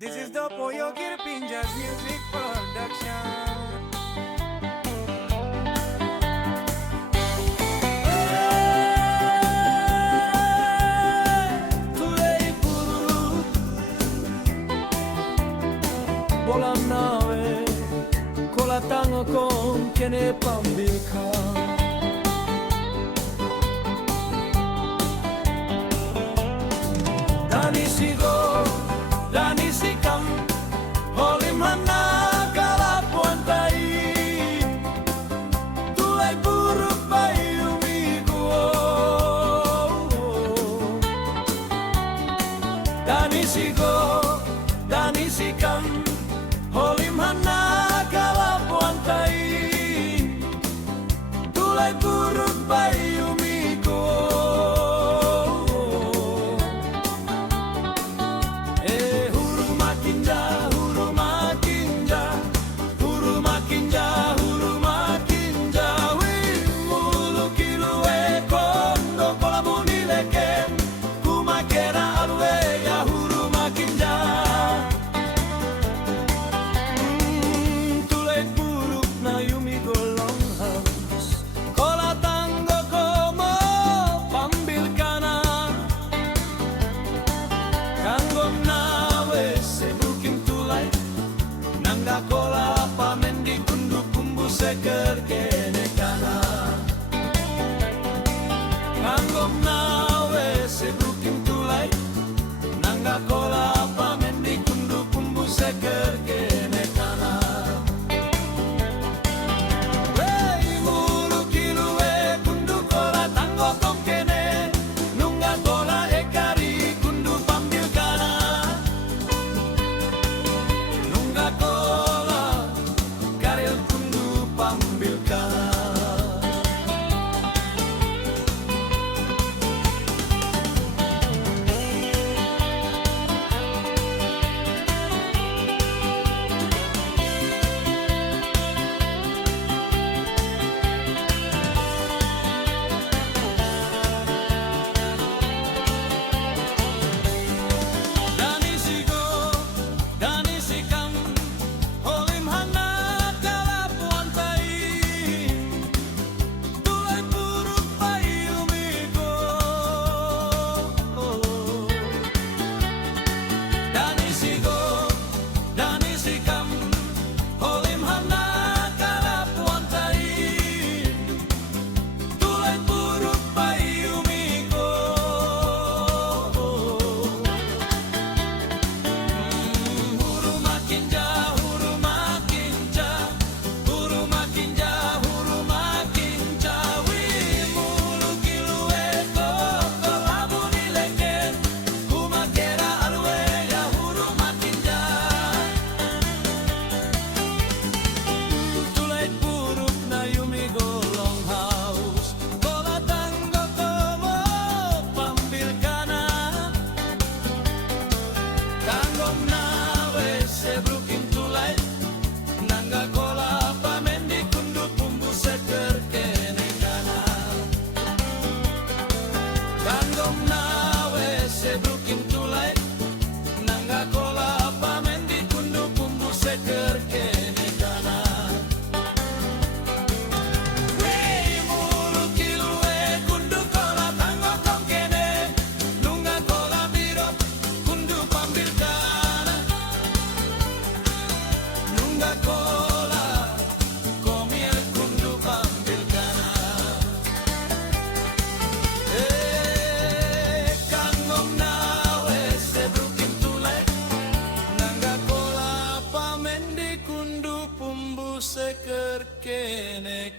This is the Pollo Girpinjas Music Production. Bola nave, con la tango con quien è pambilka. Dani sigo, Dani sikam, holi mana kalapuan tai. Tulai buruk bayu miguo. Dani sigo, Dani sikam, holi mana kalapuan tai. Tulai buruk bayu miguo. Kola pamen di kundu kumbu seker kene kana Kanggom nawe sebukim tulai Nangga kola pamen di kundu kumbu seker kene kana Wei mulu kilue kundu kola tanggo kong kene Nungga kola ekari kundu pambil kana Nungga kola seker kene